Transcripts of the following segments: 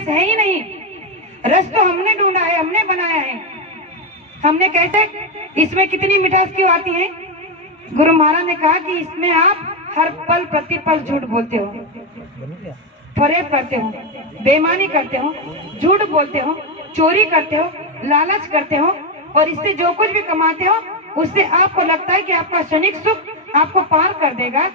रस है ही नहीं। रस तो हमने ढूंढा है, हमने बनाया है। हमने कैसे, इसमें कितनी मिठास क्यों आती है? गुरु महाराज ने कहा कि इसमें आप हर पल प्रतिपल झूठ बोलते हो, फरेब करते हो, बेईमानी करते हो, झूठ बोलते हो, चोरी करते हो, लालच करते हो, और इससे जो कुछ भी कमाते हो उससे आपको लगता है कि आपका क्षणिक सुख आपको पार कर देगा,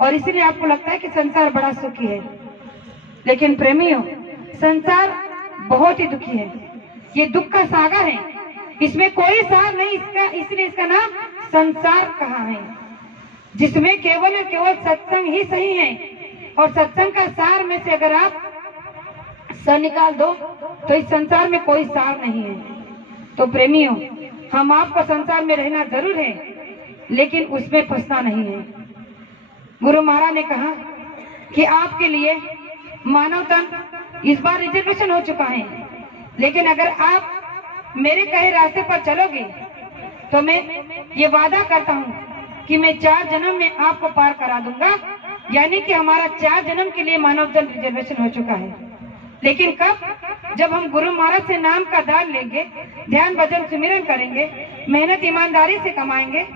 और इसलिए आपको लगता है कि संसार बड़ा सुखी है। लेकिन प्रेमियों, संसार बहुत ही दुखी है। ये दुख का सागर है, इसमें कोई सार नहीं, इसलिए इसका नाम संसार कहा है, जिसमें केवल और केवल सत्संग ही सही है। और सत्संग का सार में से अगर आप स निकाल दो तो इस संसार में कोई सार नहीं है। तो प्रेमियों, हम आपको संसार में रहना जरूर है, लेकिन उसमें फंसना नहीं है। गुरु महाराज ने कहा कि आपके लिए मानव तन इस बार रिजर्वेशन हो चुका है, लेकिन अगर आप मेरे कहे रास्ते पर चलोगे तो मैं ये वादा करता हूँ कि मैं 4 जन्म में आपको पार करा दूंगा। यानी कि हमारा 4 जन्म के लिए मानव जन्म रिजर्वेशन हो चुका है। लेकिन कब? जब हम गुरु महाराज से नाम का दान लेंगे, ध्यान भजन सुमिरन करेंगे, मेहनत ईमानदारी से कमाएंगे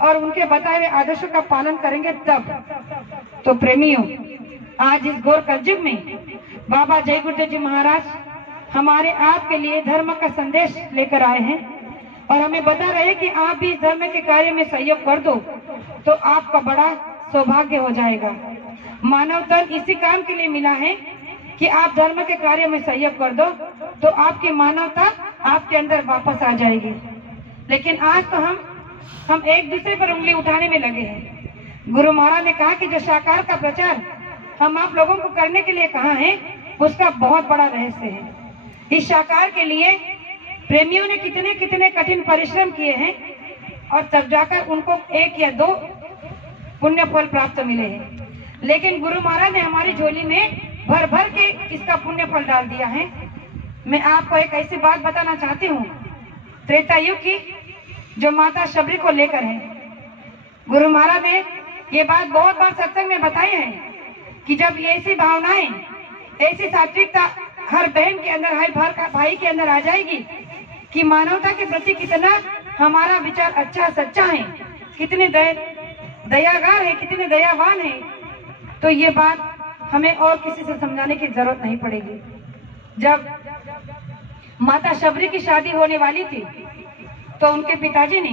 और उनके बताए हुए आदर्शों का पालन करेंगे तब। तो प्रेमियों, आज इस घोर कलयुग में बाबा जय गुरुदेव जी महाराज हमारे आपके लिए धर्म का संदेश लेकर आए हैं, और हमें बता रहे हैं कि आप भी इस धर्म के कार्य में सहयोग कर दो तो आपका बड़ा सौभाग्य हो जाएगा। मानव तन इसी काम के लिए मिला है कि आप धर्म के कार्य में सहयोग कर दो तो आपकी मानवता आपके अंदर वापस आ जाएगी। लेकिन आज तो हम एक दूसरे पर उंगली उठाने में लगे हैं। गुरु महाराज ने कहा कि जो साकार का प्रचार हम आप लोगों को करने के लिए कहा है, उसका बहुत बड़ा रहस्य है। इस साकार के लिए प्रेमियों ने कितने कितने कठिन परिश्रम किए हैं, और तब जाकर उनको 1 या 2 पुण्य फल प्राप्त मिले हैं। लेकिन गुरु महाराज ने हमारी झोली में भर भर के इसका पुण्य फल डाल दिया है। मैं आपको एक ऐसी बात बताना चाहती हूँ, त्रेता युग की, जो माता शबरी को लेकर है। गुरु महाराज ने ये बात बहुत बार सत्संग में बताई है कि जब ऐसी भावनाएं, ऐसी सात्विकता हर बहन के अंदर, हर भाई के अंदर आ जाएगी कि मानवता के प्रति कितना हमारा विचार अच्छा सच्चा है, कितने दयागार है, कितने दयावान है, तो ये बात हमें और किसी से समझाने की जरूरत नहीं पड़ेगी। जब माता शबरी की शादी होने वाली थी तो उनके पिताजी ने,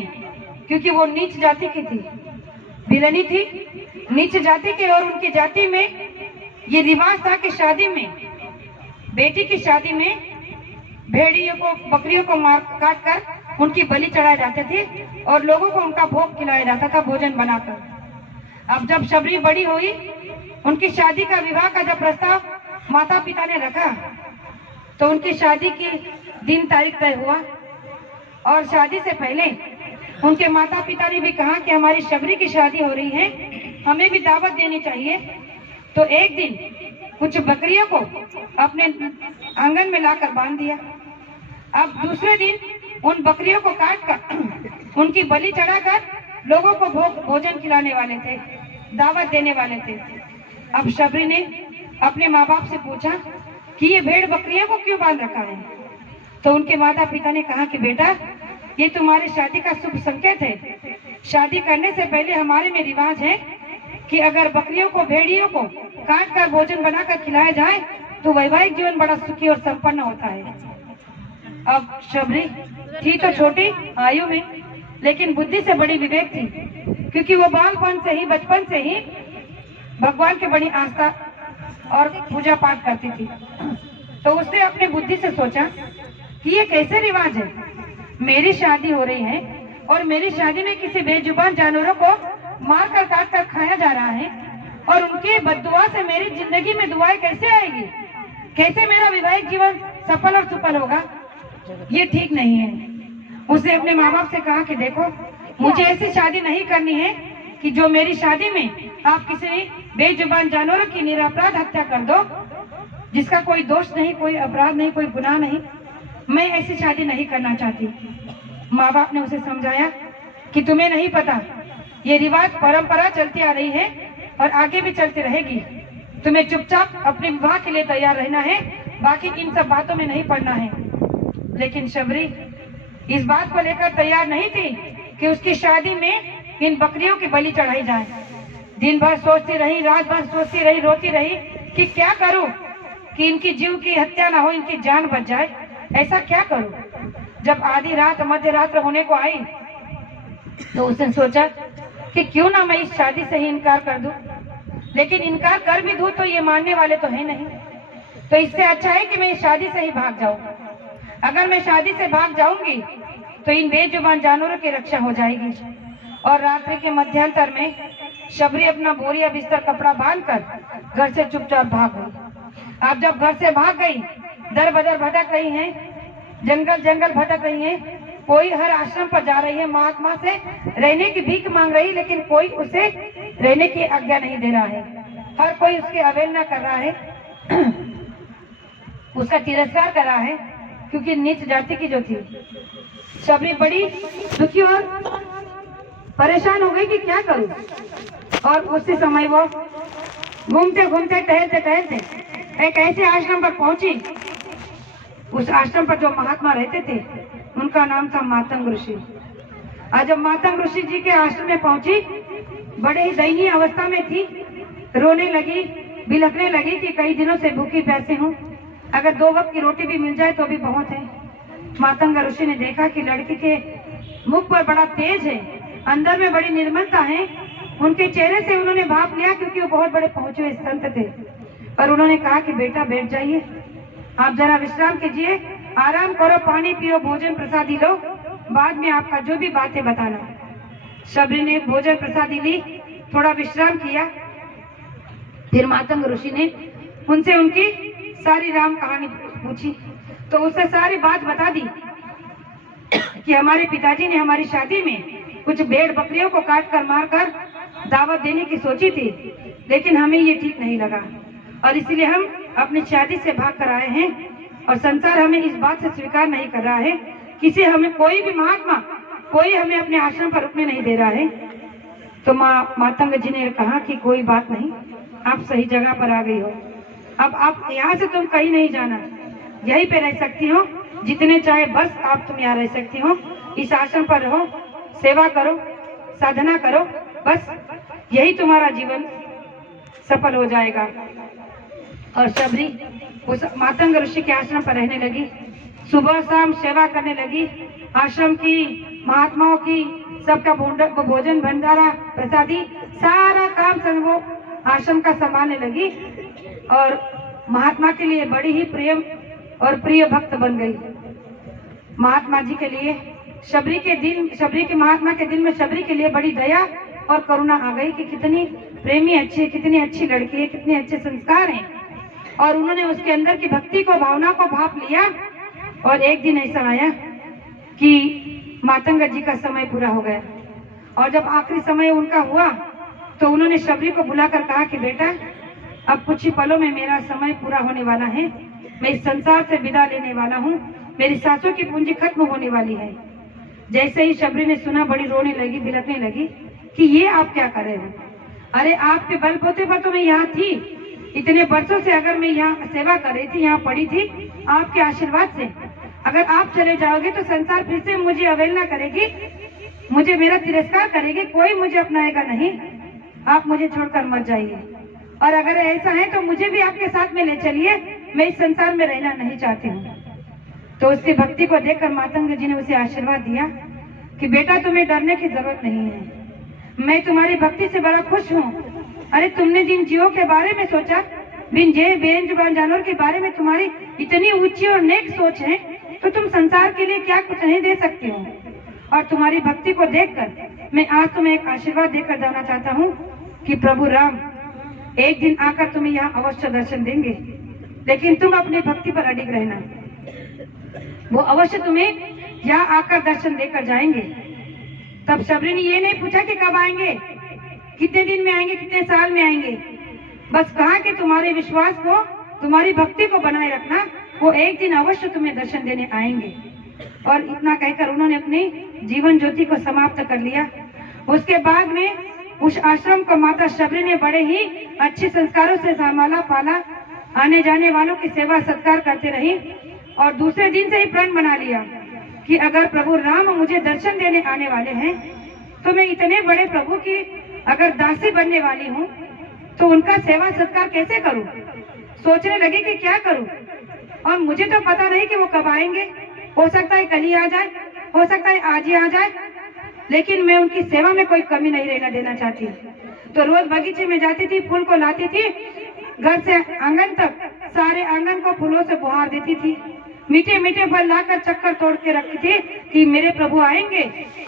क्योंकि वो नीच जाति की थी, भिलनी थी, नीच जाति के, और उनकी जाति में ये रिवाज था कि शादी में, बेटी की शादी में भेड़ियों को, बकरियों को मार काट कर उनकी बलि चढ़ाए जाते थे और लोगों को उनका भोग खिलाया जाता था, भोजन बनाकर। अब जब शबरी बड़ी हुई, उनकी शादी का, विवाह का जब प्रस्ताव माता पिता ने रखा तो उनकी शादी की दिन तारीख तय हुआ, और शादी से पहले उनके माता पिता ने भी कहा कि हमारी शबरी की शादी हो रही है, हमें भी दावत देनी चाहिए। तो एक दिन कुछ बकरियों को अपने आंगन में लाकर बांध दिया। अब दूसरे दिन उन बकरियों को काट कर उनकी बलि चढ़ाकर लोगों को भोजन खिलाने वाले थे, दावत देने वाले थे। अब शबरी ने अपने माँ बाप से पूछा कि ये भेड़ बकरियों को क्यों बांध रखा है? तो उनके माता पिता ने कहा कि बेटा, ये तुम्हारी शादी का शुभ संकेत है। शादी करने से पहले हमारे में रिवाज है कि अगर बकरियों को, भेड़ियों को काट कर भोजन बनाकर खिलाया जाए तो वैवाहिक जीवन बड़ा सुखी और संपन्न होता है। अब शबरी थी तो छोटी आयु में, लेकिन बुद्धि से बड़ी विवेक थी, क्योंकि वो बालपन से ही, बचपन से ही भगवान की बड़ी आस्था और पूजा पाठ करती थी। तो उसने अपने बुद्धि से सोचा कि ये कैसे रिवाज है, मेरी शादी हो रही है और मेरी शादी में किसी बेजुबान जानवरों को मार कर काट कर खाया जा रहा है, और उनकी बद्दुआ से मेरी जिंदगी में दुआएं कैसे आएगी, कैसे मेरा वैवाहिक जीवन सफल और सुफल होगा? ये ठीक नहीं है। उसने अपने माँ बाप से कहा कि देखो, मुझे ऐसी शादी नहीं करनी है कि जो मेरी शादी में आप किसी बेजुबान जानवरों की निरपराध हत्या कर दो, जिसका कोई दोष नहीं, कोई अपराध नहीं, कोई गुनाह नहीं। मैं ऐसी शादी नहीं करना चाहती। माँ बाप ने उसे समझाया कि तुम्हें नहीं पता, ये रिवाज परंपरा चलती आ रही है और आगे भी चलती रहेगी। तुम्हें चुपचाप अपने विवाह के लिए तैयार रहना है, बाकी इन सब बातों में नहीं पड़ना है। लेकिन शबरी इस बात को लेकर तैयार नहीं थी कि उसकी शादी में इन बकरियों की बलि चढ़ाई जाए। दिन भर सोचती रही, रात भर सोचती रही, रोती रही कि क्या करूं कि इनकी जीव की हत्या ना हो, इनकी जान बच जाए। ऐसा क्या करूं? जब आधी रात मध्य रात्र होने को आई तो उसने सोचा कि क्यों ना मैं इस शादी से ही इनकार कर दूं। लेकिन इनकार कर भी दूं तो ये मानने वाले तो है नहीं, तो इससे अच्छा है कि मैं इस शादी से ही भाग जाऊं। अगर मैं शादी से भाग जाऊंगी तो इन बेजुबान जानवरों की रक्षा हो जाएगी। और रात्रि के मध्यांतर में शबरी अपना बोरिया बिस्तर कपड़ा बांधकर घर से चुपचाप भाग गई। अब जब घर से भाग गई, दर बदर भटक रही है, जंगल जंगल भटक रही है, कोई हर आश्रम पर जा रही है, महात्मा से रहने की भीख मांग रही, लेकिन कोई उसे रहने की आज्ञा नहीं दे रहा है। हर कोई उसकी अवहेलना कर रहा है, उसका तिरस्कार कर रहा है, क्योंकि नीच जाति की जो थी। शबरी बड़ी दुखी और परेशान हो गई कि क्या करूं। और उसी समय वो घूमते घूमते टहलते टहलते एक ऐसे आश्रम पर पहुंची। उस आश्रम पर जो महात्मा रहते थे उनका नाम था मातंग ऋषि। आज जब मातंग ऋषि जी के आश्रम में पहुंची, बड़े ही दयनीय अवस्था में थी, रोने लगी, बिलखने लगी कि कई दिनों से भूखी प्यासी हूँ, अगर 2 वक्त की रोटी भी मिल जाए तो भी बहुत है। मातंग ऋषि ने देखा कि लड़की के मुख पर बड़ा तेज है, अंदर में बड़ी निर्मलता है। उनके चेहरे से उन्होंने भाप लिया, क्योंकि वो बहुत बड़े पहुंचे हुए संत थे। और उन्होंने कहा कि बेटा बैठ जाइए, आप जरा विश्राम कीजिए, आराम करो, पानी पियो, भोजन प्रसादी लो, बाद में आपका जो भी बातें बताना। शबरी ने भोजन प्रसादी ली, थोड़ा विश्राम किया। फिर मातंग ऋषि ने उनसे उनकी सारी राम कहानी पूछी, तो उसे सारी बात बता दी कि हमारे पिताजी ने हमारी शादी में कुछ भेड़ बकरियों को काट कर मार कर दावत देने की सोची थी, लेकिन हमें ये ठीक नहीं लगा और इसलिए हम अपनी शादी से भाग कर आए हैं। और संसार हमें इस बात से स्वीकार नहीं कर रहा है, किसी हमें कोई भी महात्मा कोई हमें अपने आश्रम पर रुकने नहीं दे रहा है। तो मातंग जी ने कहा कि कोई बात नहीं, आप सही जगह पर आ गई हो, अब आप यहाँ से तुम कहीं नहीं जाना, यहीं पे रह सकती हो, जितने चाहे बस आप तुम यहाँ रह सकती हो, इस आश्रम पर रहो, सेवा करो, साधना करो, बस यही तुम्हारा जीवन सफल हो जाएगा। और शबरी उस मातंग ऋषि के आश्रम पर रहने लगी, सुबह शाम सेवा करने लगी, आश्रम की महात्माओं की सबका भोजन भंडारा प्रसादी सारा काम सब वो आश्रम का संभालने लगी और महात्मा के लिए बड़ी ही प्रेम और प्रिय भक्त बन गई। महात्मा जी के लिए शबरी के महात्मा के दिल में शबरी के लिए बड़ी दया और करुणा आ गई कि कितनी प्रेमी अच्छी है, कितनी अच्छी लड़की है, कितने अच्छे संस्कार हैं। और उन्होंने उसके अंदर की भक्ति को, भावना को भाप लिया। और एक दिन ऐसा आया कि मातंग जी का समय पूरा हो गया और जब आखिरी समय उनका हुआ तो उन्होंने शबरी को बुलाकर कहा कि बेटा, अब कुछ ही पलों में मेरा समय पूरा होने वाला है, मैं इस संसार से विदा लेने वाला हूँ, मेरी सांसों की पूंजी खत्म होने वाली है। जैसे ही शबरी ने सुना, बड़ी रोने लगी, बिलखने लगी कि ये आप क्या कर रहे हो? अरे आपके बलबूते पर तो मैं यहाँ थी, इतने वर्षों से अगर मैं यहाँ सेवा कर रही थी, यहाँ पड़ी थी, आपके आशीर्वाद से अगर आप चले जाओगे तो संसार फिर से मुझे अवहेलना करेगी, मुझे मेरा तिरस्कार करेगी, कोई मुझे अपनाएगा नहीं, आप मुझे छोड़कर मत जाइए। और अगर ऐसा है तो मुझे भी आपके साथ में ले चलिए, मैं इस संसार में रहना नहीं चाहती हूँ। तो उसकी भक्ति को देखकर मातंग जी ने उसे आशीर्वाद दिया कि बेटा, तुम्हें डरने की जरूरत नहीं है, मैं तुम्हारी भक्ति से बड़ा खुश हूँ। अरे तुमने जिन जीवों के बारे में सोचा, बेजुबान जानवर के बारे में तुम्हारी इतनी ऊंची और नेक सोच है, तो तुम संसार के लिए क्या कुछ नहीं दे सकती हो। और तुम्हारी भक्ति को देखकर मैं आज तुम्हें एक आशीर्वाद देकर जाना चाहता हूँ कि प्रभु राम एक दिन आकर तुम्हें यहाँ अवश्य दर्शन देंगे, लेकिन तुम अपनी भक्ति पर अडिग रहना, वो अवश्य तुम्हें यहाँ आकर दर्शन देकर जाएंगे। तब शबरी ने ये नहीं पूछा कि कब आएंगे, कितने दिन में आएंगे, कितने साल में आएंगे, बस कहा कि तुम्हारे विश्वास को, तुम्हारी भक्ति को बनाए रखना, वो एक दिन अवश्य तुम्हें दर्शन देने आएंगे। और इतना कहकर उन्होंने अपनी जीवन ज्योति को समाप्त कर लिया। उसके बाद में उस आश्रम को माता शबरी ने बड़े ही अच्छे संस्कारों से संभाला, पाला आने जाने वालों की सेवा सत्कार करते रही और दूसरे दिन से ही प्रण बना लिया कि अगर प्रभु राम मुझे दर्शन देने आने वाले हैं तो मैं इतने बड़े प्रभु की अगर दासी बनने वाली हूँ तो उनका सेवा सत्कार कैसे करूं। सोचने लगी कि क्या करूं, और मुझे तो पता नहीं कि वो कब आएंगे। हो सकता है कल ही आ जाए, हो सकता है आज ही आ जाए, लेकिन मैं उनकी सेवा में कोई कमी नहीं रहना देना चाहती। तो रोज बगीचे में जाती थी, फूल को लाती थी, घर से आंगन तक सारे आंगन को फूलों से बुहार देती थी, मीठे मीठे फल लाकर चक्कर तोड़ के रखती थी कि मेरे प्रभु आएंगे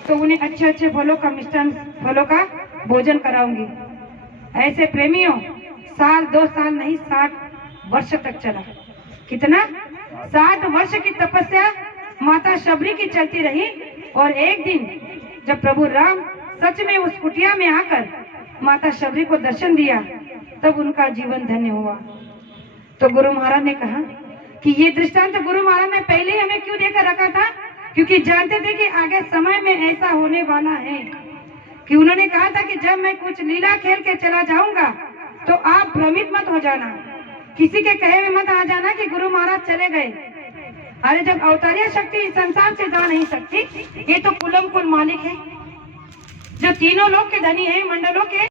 तो उन्हें अच्छे अच्छे फलों का मिष्टान, फलों का भोजन कराऊंगी। ऐसे प्रेमियों साल 2 साल नहीं 60 वर्ष तक चला। कितना? 60 वर्ष की तपस्या माता शबरी की चलती रही। और एक दिन जब प्रभु राम सच में उस कुटिया में आकर माता शबरी को दर्शन दिया तब उनका जीवन धन्य हुआ। तो गुरु महाराज ने कहा कि ये दृष्टांत तो गुरु महाराज ने पहले ही हमें क्यों देकर रखा था, क्योंकि जानते थे कि आगे समय में ऐसा होने वाला है कि उन्होंने कहा था कि जब मैं कुछ लीला खेल के चला जाऊंगा तो आप भ्रमित मत हो जाना, किसी के कहे में मत आ जाना कि गुरु महाराज चले गए। अरे जब अवतारीय शक्ति इस संसार से जा नहीं सकती, ये तो कुलम कुल मालिक है जो तीनों लोग के धनी है, मंडलों के